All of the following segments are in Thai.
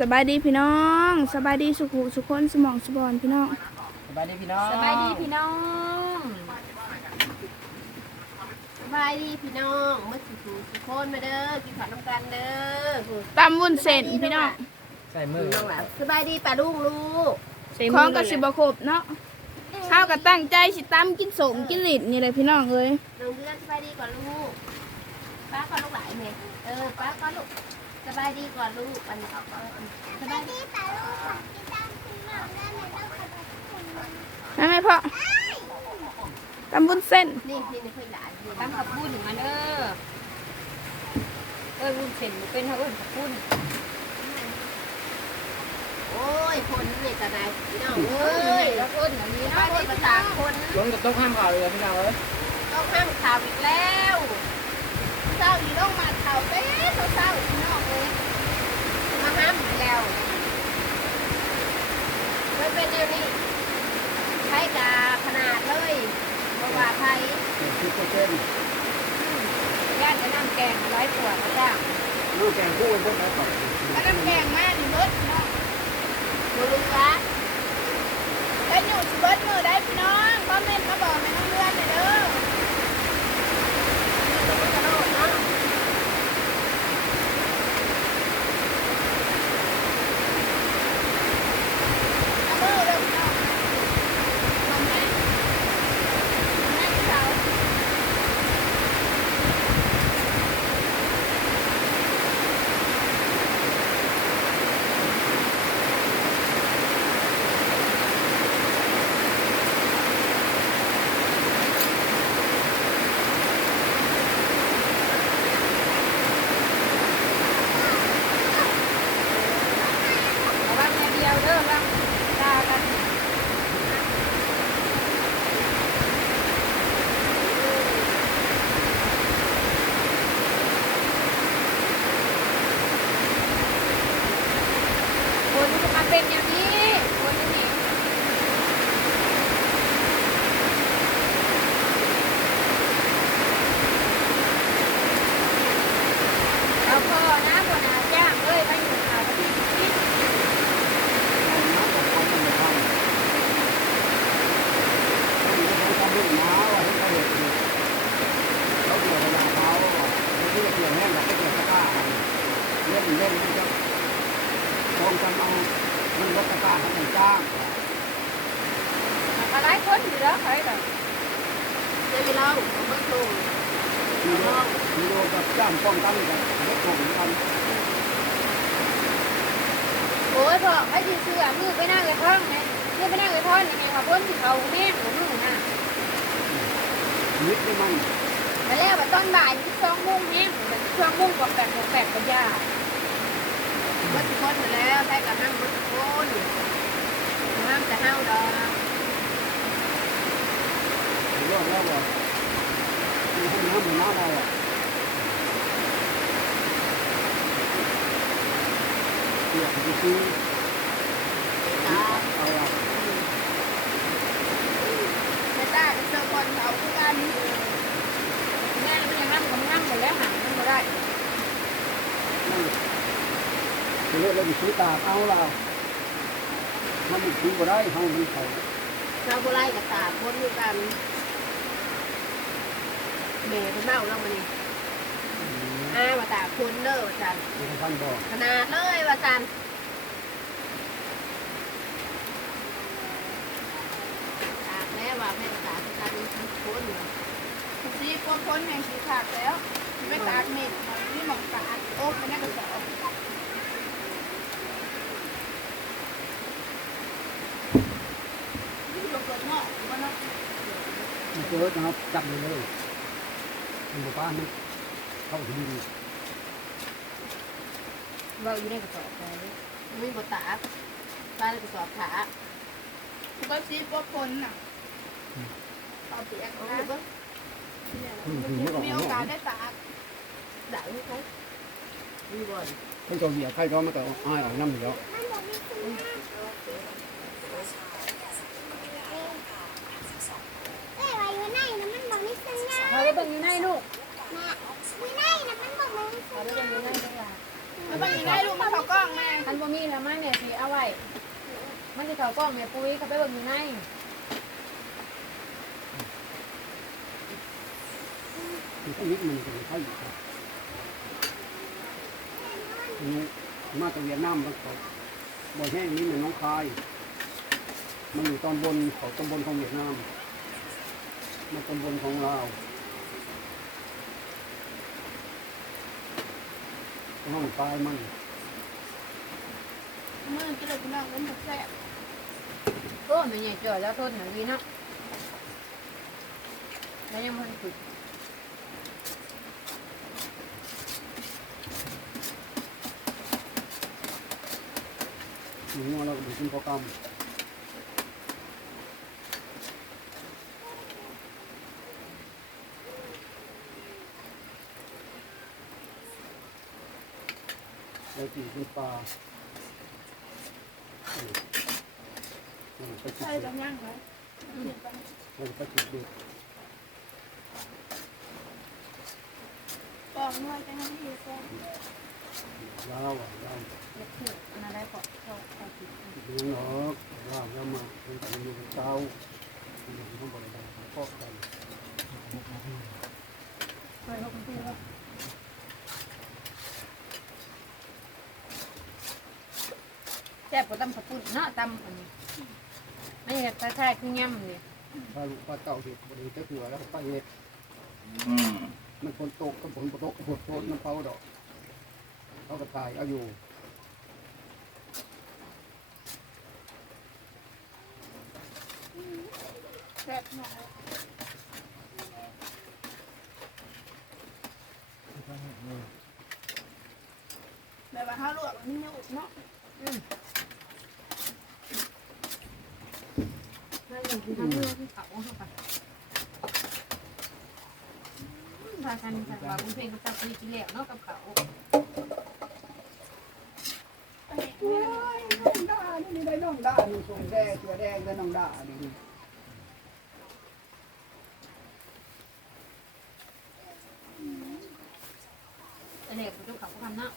สบายดีพี่น้องสบายดีสุขุสุขคนสมองสบอนพี่น้องสบายดีพี่น้องสบายดีพี่น้องสบายดีพี่น้องเมื่อสุขสุขคนมาเด้อกินข้าวน้ำกันเด้อตำวุ้นเส้นพี่น้องใส่มือน้องหลานสบายดีป่าลุงลูกของกับสิบครบเนาะข้าวกับตั้งใจสิตำกินสมกินหลิดนี่เลยพี่น้องเอ้ยน้องเดือนสบายดีก่อนลูกป้าก่อนลูกหลานเมย์เออป้าก่อนลูก สบายดีก่อนลูกปันสบายดีใช่ไหมพ่อตำวุ้นเส้นนี่นี่นี่คุยหลานอยู่ตั้งขับปุ้นมาเด้อเอ้ยวุ้นเส้นบ่เป็นเขาเอ้ยขับปุ้นโอ้ยคนนี่กระไดพี่น้องเอ้ยแล้วเอิ้นอันนี้ป้าเนาะดีภาษาคนลงกับโต๊ะข้ามข่าวเลยพี่น้องเอ้ยต้องห้ามข่าวอีกแล้วเศร้าอีต้องมาข่าเต้เศร้าๆพี่น้องเอ้ยมาห้ามแล้วไม่เป็นเดี๋ยวนี้ใช้กาขนาดเลยเพราะว่าไทยคิดเส้นย่านจะน้ำแกงร้อยขวดนะจ้าลูกแกงคู่กันพวกนั้นก่อนอันน้ำแกงมากนี่เบิดเนาะบรุษล จ้างป้องกันกันเล็กของกันโอ้ยพ่อไอ้ที่เสือมือไปนั่งเลยท้องไงมือไปนั่งเลยท้องยังไงค่ะพ้นที่เขาแม่หนูหนูน่ะนิดนี่มันมาแล้วแบบตอนบ่ายที่สองโมงแห้งแบบช่วงโมงกว่าแปดโมงแปดก็ยาเมื่อทุกคนมาแล้วใช้กับห้ามทุกคนห้ามจะห้าวดอกรอดแล้วบอกให้น้ำมันน้ำได้อะเกี่ยวกับซื้อตา เอาละ ไม่ได้ไปเจอคนเขาคือกัน แม่มันยังนั่งกับนั่งหมดแล้วหางมันไม่ได้นั่นคือเลือดเราซื้อตาเอาละมันซื้อก็ได้เขามันเขาเราโบราณกับตาคนด้วยกันเมย์เป็นเมาแล้วมันนี่อ้าว่าตาคนเด้อว่าจันที่านบอกขนาดเลยว่าจันตากแล้ วว่าแม่ตาคือกันทุกคนสีกว่าคนแห่งสีขาดแล้วไม่ตากมิดนี่หมองตากโอ๊กไม่น่ากระสอบนี่ลงตัวงอกมันเนาะมันเจอนะครับจับเลยเลยมันบอกว่ามันเข้าถึงดีเราอยู่ในกระสอบไปมีบตากป้าเลยไปสอบขาก็สีกว่าคนน่ะ เอาเปียกเอานะไปเบิ่งมีโอกาสได้ตากด่าให้เขามีบ่อนท่านเจ้าเบียร์ใครก็มาแต่อ้ายออกน้ำอยู่แล้วเราไปเบิ่งอยู่ในลูกไม่ได้นะมันบอกมันเราไปเบิ่งอยู่ในเวลาอืแล้วมันอยู่ได้ลูกมันเขากล้องแม่คันบ่มีแล้วมาเนี่ยสิเอาไว้มันสิเข้ากล้องแม่ปุ้ยเขาไปเบิ่งอยู่ใน มันก็นิดมันจะใช่อยู่ครับนี้มาจากเวียดนามมันเขาบ่อแห้งนี้เหมันน้องคาย มันอยู่ตอนบนเขาตำบลของเวียดนามมันตำบลของลาวห้องปลายมันมือกินเลยพี่น้องเป็นแบบแซ่บโอ้แม่ใหญ่จ่อแล้วทนหน่อยดีนะแล้วยังบ่ได้ฝึก หนูเราก็ดูคุณพ่อกรรมเราจีบปลาเอ อเออไปจีใช่บจังย่างเลาไปจีบเด็กกล้องน้อยจังที่แซ่บลาวอะลาวเล็กขึ้นอันนั้นได้พอเขาเข้าผิดเลี้ยงหรอกลาวแล้วมาเป็นแต่มันอยู่เจ้ามันอยู่ข้างบนอะไรพ่อกันเคยเขาคุณพี่ว่าแซ่บกว่าตำข้าวปุ้นเนาะตำอันนี้ไม่ใช่คล้ายคือย่ำนี่ถ้าลูกป้าเจ้าเห็ดบริเวณเจ้าหัวแล้วก็ป้าเห็ดมันฝนตกก็ฝนตกฝนฝนมันเผาดอก เขาก็ถ่ายเอาอยู่แซ่บหนอแบบว่าข้าลวกมันไม่อยู่เนาะนั่นเองคือทำเรื่องที่เขาเข้าไปพากันค่ะว่าคุณเพลงก็ตักมีกินแล้วเนาะกับเขา โอ้ย น้องดานี่ได้น้องด่านี่ส่งแดงตัวแดงได้น้องดานี่แต่เด็กคุณเจ้าเขาทำเนาะ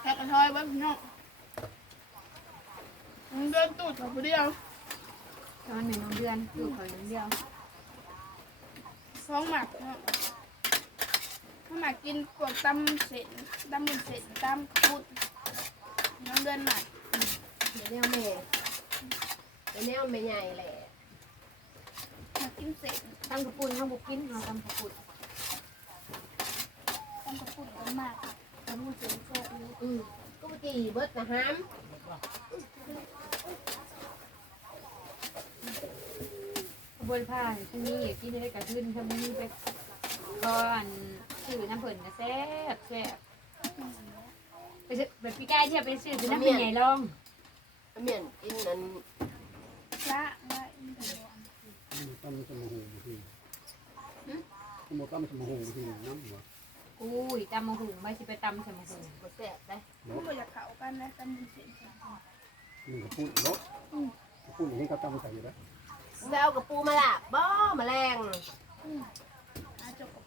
แค่กระทอยไว้พี่น้องมันเดินตูดเขาผู้เดียวตอนหนึ่งเดือนคือคอยเดียวท้องหมักเนาะ ถ้าหมักกินพวกตำเส้นตำมันเส้นตำพุดน้องเดินหมักเดี๋ยวแนวแม่เดี๋ยวแนวแม่ใหญ่แหละหมักกินเส้นทำกระปุนทำบุกกินเราทำกระปุนตำกระพุดก็มากตำมันเส้นแซ่บเลยอืมก็ปกติเบิดนะฮามกระบวนผ้าที่นี่กินได้กระขึ้นทำนี่ไปก่อน ซื้อน้ำเผินก็แซ่บแซ่บไปซื้อแบบพี่กายที่ไปซื้อเป็นน้ำเป็นใหญ่ลองเอาเมียนกินนั่นละไว้มันก็ร้อนตั้มสมหูทีหมดตั้มสมหูทีน้ำหัวอุ้ยตำมะหุงไม่ใช่ไปตำใส่มะหุงบ่แซ่บได้มันก็อยากเข้ากันนะตำมันเส้นหนึ่งกระปุ้นรถกระปุ้นอย่างนี้เขาตั้มใส่อยู่แล้วแล้วกับปูมาลาบบ่แมลงอาจกกระ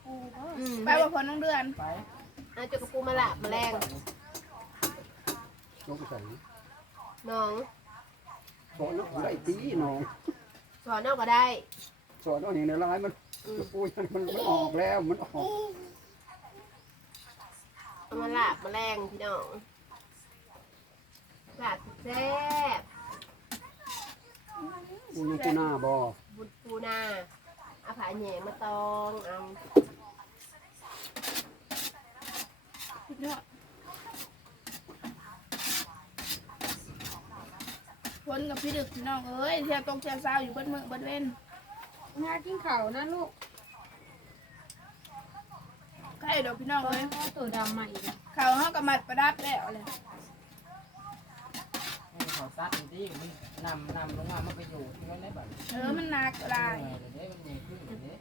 ปูก็อืมไปว่าพอน้องเดือนอาจจะกับปูมาลาบแมลงยกใส่น้อง สอนน้องได้ตีน้องสอนเอาก็ได้ สอนน้องนี่ในร้ายมันกระปุ้นมันมันออกแล้วมันออกเอามาลาบแมลงพี่น้องลาบแซ่บปูยังปูหน้าบ่บุญปูนาเอาผาแหน่มาตองเอา พี่เนาะฝนกับพี่ดึกพี่น้องเอ้ยเที่ยวตรงเที่ยวเช้าอยู่เบนเมืองเบนเว้นงากินข่าวนะลูกใกล้ดอกพี่น้องเอ้ยตัวดำมาอีกเขาเฮากับมัดประดับแล้วเลยให้เขาซัดอยู่ที่มันนำนำลงมามันไปอยู่ที่นั่นได้แบบเออมันหนักหลายเดี๋ยวนี้มันใหญ่ขึ้นเดี๋ยวนี้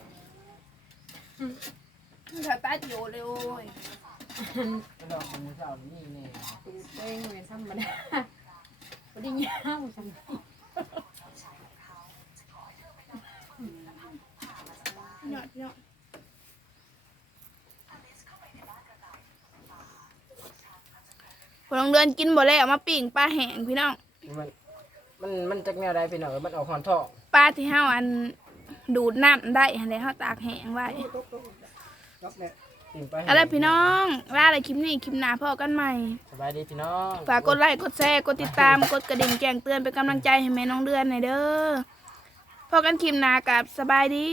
มันถ้าตัดอยู่เลยโอ้ย กระดอกมันเจ้านี่เนี่ยตัวเองเหมือนธรรมดาพอดียาวจังพี่เนาะพี่เนาะพอน้องเดือนกินบ่แล้วมาปิ้งปลาแห้งพี่น้อง มันมันมันจากแนวใดพี่น้องเอ้ยมันออกหอนท่อปลาที่เฮาอันดูดน้ำได้หั่นแหละเฮาตากแห้งไว้จับเนี่ย ปิ่งไปเอาล่ะพี่น้องลาเลยคลิปนี้คลิปหน้าพอกันใหม่ สบายดีพี่น้องฝากกดไลค์กดแชร์กดติดตามกดกระดิ่งแจ้งเตือนเป็นกำลังใจให้แม่น้องเดือนหน่อยเด้อพอกันคลิปหน้ากับสบายดี